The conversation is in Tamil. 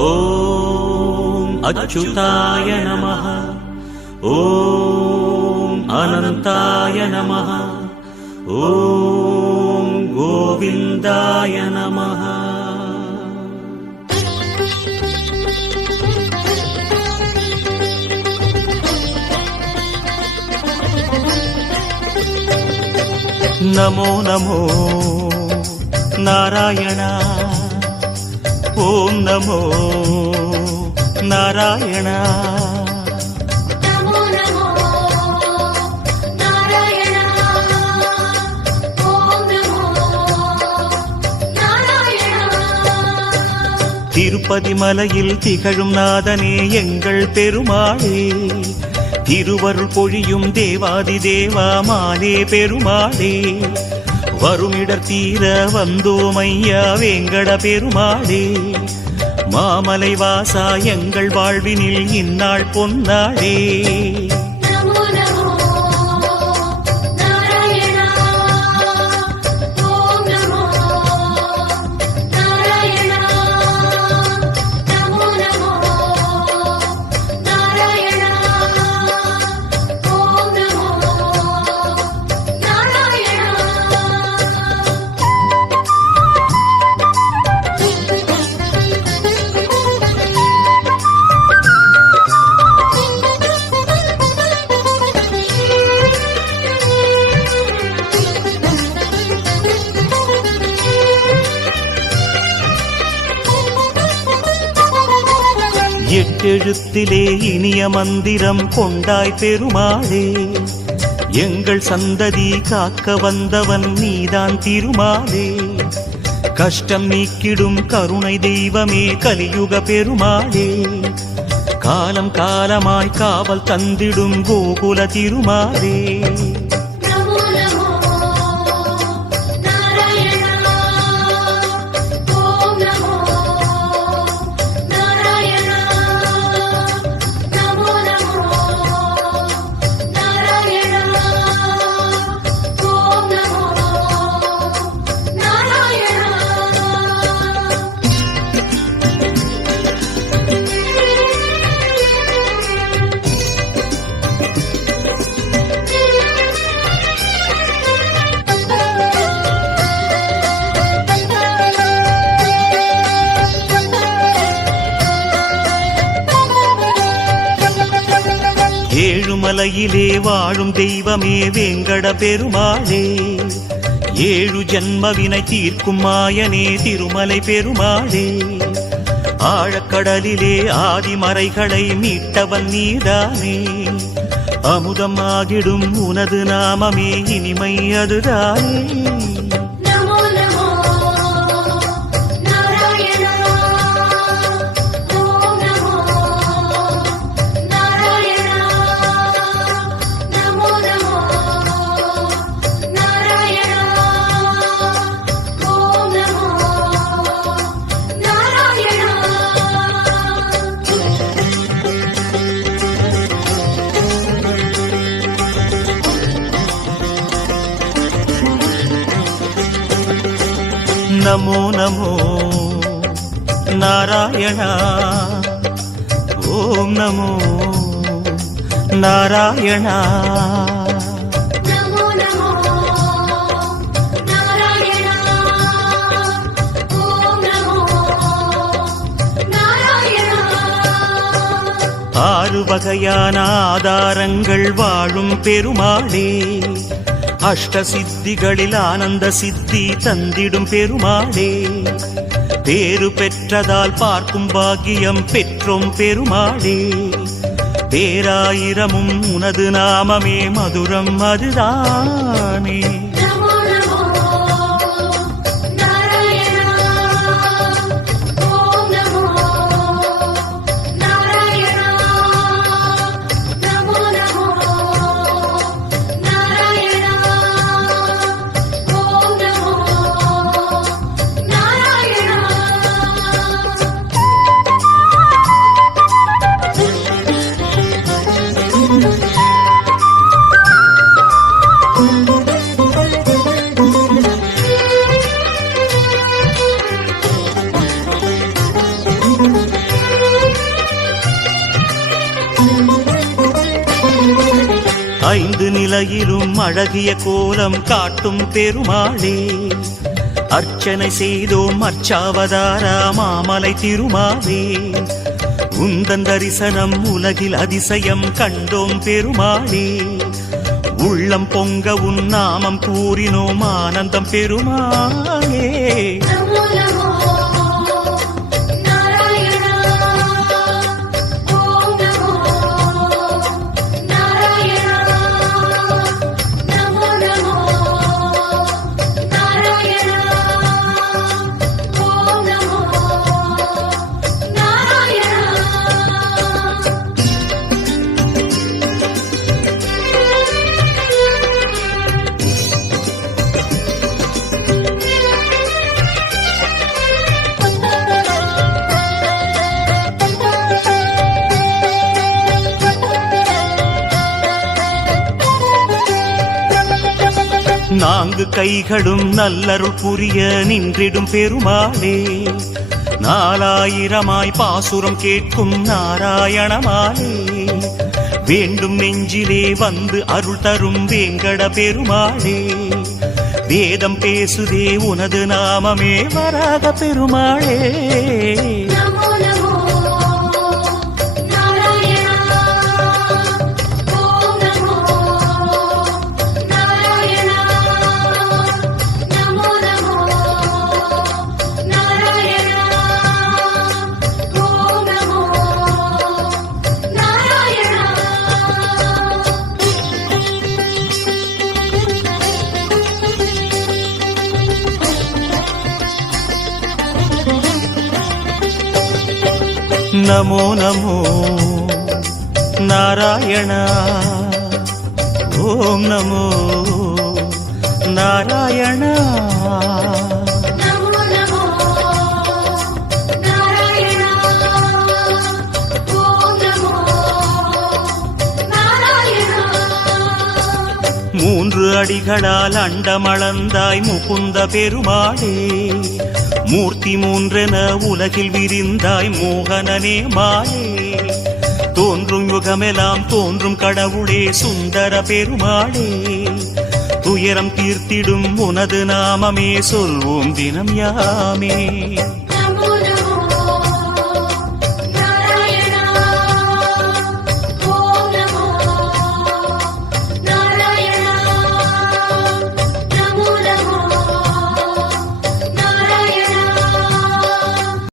ஓம் அச்சுதாய நமः. ஓம் அனந்தாய நமः. ஓம் கோவிந்தாய நமः. நமோ நமோ நாராயண. ஓம் நமோ நாராயண. நமோ நமோ நாராயண. ஓம் நமோ நாராயண. திருப்பதி மலையில் திகழும் நாதனே எங்கள் பெருமாளே, திருவருள் பொழியும் தேவாதி தேவா மாலே பெருமாளே, வருமிடர் தீர வந்தோம் ஐயா வேங்கட பெருமாளே, மாமலை வாசா எங்கள் வாழ்வினில் இந்நாள் பொன்னாளே. நமோ நமோ நாராயண. ஓம் நமோ நாராயண. நமோ நமோ நாராயண. ஓம் நமோ நாராயண. எட்டெழுத்திலே இனிய மந்திரம் கொண்டாய் பெருமாளே, எங்கள் சந்ததி காக்க வந்தவன் நீதான் திருமாலே, கஷ்டம் நீக்கிடும் கருணை தெய்வமே கலியுக பெருமாளே, காலம் காலமாய் காவல் தந்திடும் கோகுல திருமாலே. நமோ நமோ நாராயண. ஓம் நமோ நாராயண. நமோ நமோ நாராயண. ஓம் நமோ நாராயண. ஏழுமலையிலே வாழும் தெய்வமே வேங்கட பெருமாளே, ஏழு ஜன்மவினை தீர்க்கும் மாயனே திருமலை பெருமாளே, ஆழக்கடலிலே ஆதிமறைகளை மீட்டவன் நீதானே, அமுதம் ஆகிடும் உனது நாமமே இனிமை அதுதானே. நமோ நமோ நாராயண. ஓம் நமோ நாராயண. நமோ நமோ நாராயண. ஓம் நமோ நாராயண. நமோ நமோ நாராயண. ஓம் நமோ நாராயண. நமோ நமோ நாராயண. ஓம் நமோ நாராயண. ஆறு வகையான ஆதாரங்கள் வாழும் பெருமாளே, அஷ்ட சித்திகளில் ஆனந்த சித்தி தந்திடும் பெருமாளே, பேரு பெற்றதால் பார்க்கும் பாக்கியம் பெற்றோம் பெருமாளே, பேராயிரமும் உனது நாமமே மதுரம் அதுதானே. நமோ நமோ நாராயண. ஓம் நமோ நாராயண. நமோ நமோ நாராயண. ஓம் நமோ நாராயண. நடையிலும் அழகிய கோலம் காட்டும் பெருமாளே அர்ச்சனை செய்தோம் அர்ச்சாவதாரா மாமலை திருமாலே உந்தன் தரிசனம் உலகில் அதிசயம் கண்டோம் பெருமாளே உள்ளம் பொங்க உன் நாமம் கூறினோம் ஆனந்தம் பெருமாளே நமோ நமோ நாராயணா ஓம் நமோ நாராயணா நமோ நமோ நாராயணா ஓம் நமோ நாராயணா நான்கு கைகளும் நல்லருள் புரிய நின்றிடும் பெருமாளே நாலாயிரமாய் பாசுரம் கேட்கும் நாராயணமாலே வேண்டும் நெஞ்சிலே வந்து அருள் தரும் வேங்கட பெருமாளே வேதம் பேசுதே உனது நாமமே வராக பெருமாளே நமோ நமோ நாராயணா ஓம் நமோ நாராயணா நமோ நமோ நாராயணா ஓம் நமோ நாராயணா நமோ நமோ நாராயண ஓம் நமோ நாராயண நமோ நமோ நாராயணா ஓம் நமோ நாராயணா மூன்று அடிகளால் அண்டமளந்தாய் முகுந்த பெருமாளே மூர்த்தி மூன்றென உலகில் விரிந்தாய் மோகனனே மாலே தோன்றும் யுகமெல்லாம் தோன்றும் கடவுளே சுந்தர பெருமாளே துயரம் தீர்த்திடும் உனது நாமமே சொல்வோம் தினம் யாமே